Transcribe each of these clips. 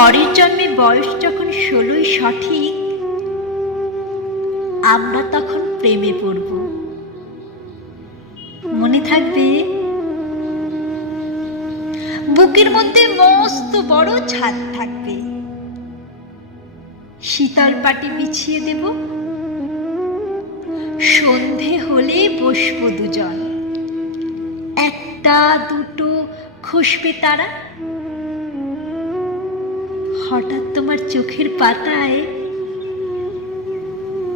পরের জন্মে বয়স যখন 16ই সঠিক, আমরা তখন প্রেমে পড়ব। মনে থাকবে? বুকের মধ্যে মস্ত বড় ছাদ থাকবে, শীতল পাটি বিছিয়ে দেব, সন্ধে হলে বসবো দুজন, একটা দুটো খসবে তারা। হঠাৎ তোমার চোখের পাতায়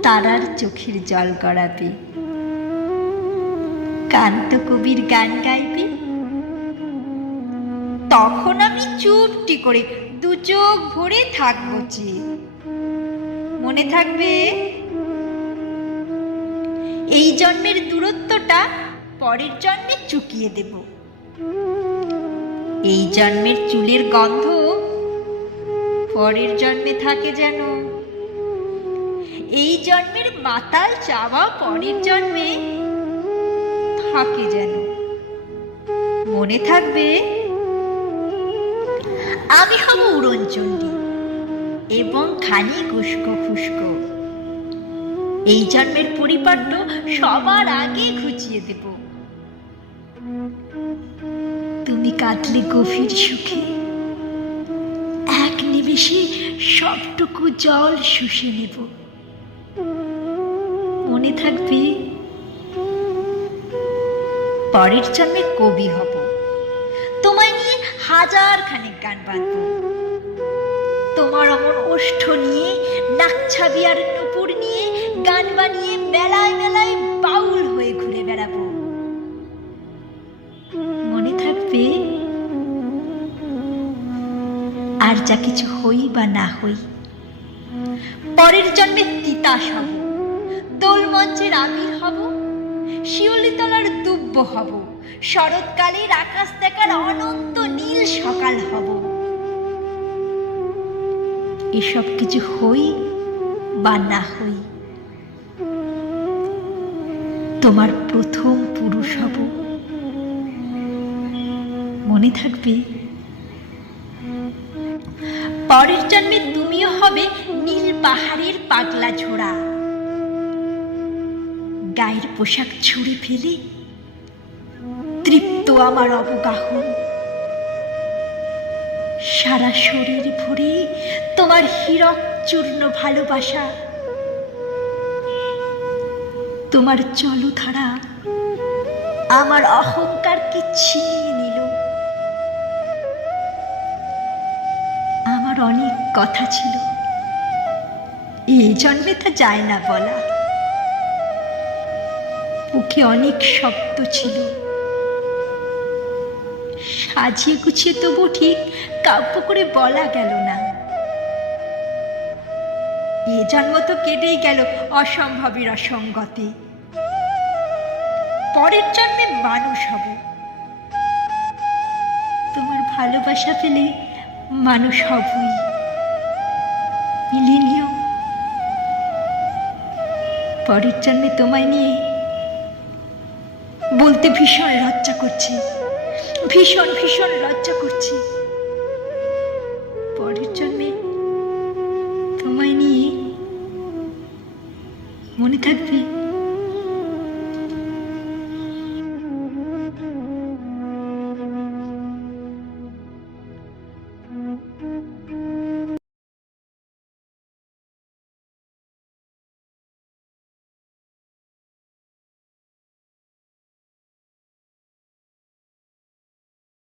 তারার চোখের জল গড়াবে, কান্ত কবির গান গাইবে। তখন আমি চুপটি করে দু চোখ ভরে থাকবো চেয়ে। মনে থাকবে? এই জন্মের দূরত্বটা পরের জন্মে চুকিয়ে দেব। এই জন্মের চুলের গন্ধ পরের জন্মে থাকে যেন। এই জন্মের মাতাল চাওয়া পরের জন্মে থাকে যেন। মনে থাকবে? আমি হব উড়নচণ্ডী এবং খানি উস্কো খুস্কো। এই জন্মের পরিপাট্য সবার আগে ঘুচিয়ে দেব। তুমি কাঁদলে গভীর সুখে, এক নিমেষে সবটুকু জল শুষে নেব। মনে থাকবে? পরের জন্মে কবি হব, তোমায় নিয়ে হাজার খানেক গান বাঁধব। তোমার অমর ওষ্ঠ নিয়ে, নাকছাবি আর নুপুর নিয়ে গান বানিয়ে মেলায় মেলায় বাউল হয়ে ঘুরে বেড়াবো। মনে থাকবে? আর যা কিছু হই বা না হই, পরের জন্মে তিতাস হব, দোলমঞ্চের আবির হব, শিউলিতলার দুব্ব হব, শরৎকালের আকাশ দেখার অনন্ত নীল সকাল হব। এসব কিছু হই বা না হই, তোমার প্রথম পুরুষ হব। মনে থাকবে? পরের জন্মে তুমিও হবে নীল পাহাড়ের পাগলা ঝোড়া, গায়ের পোশাক ছুঁড়ে ফেলে তৃপ্ত আমার অবগাহন। সারা শরীর ভরে তোমার হীরক চূর্ণ ভালোবাসা। তোমার জলধারা আমার অহংকারকে ছিনিয়ে নিল। আমার অনেক কথা ছিল, এই জন্মে তা যায় না বলা। মুখে অনেক শব্দ ছিল, সাজিয়ে গুছিয়ে তবু ঠিক কাব্য করে বলা গেল না। এ জন্ম তো কেটেই গেল অসম্ভবের অসঙ্গতে। পরের জন্মে মানুষ হব, তোমার ভালোবাসা পেলে মানুষ হবই। মিলিয়ে নিও। পরের জন্মে তোমায় নিয়ে বলতে ভীষণ লজ্জা করছে, ভীষণ ভীষণ লজ্জা করছে। পরের জন্মে তোমায় নিয়ে, মনে থাকবে?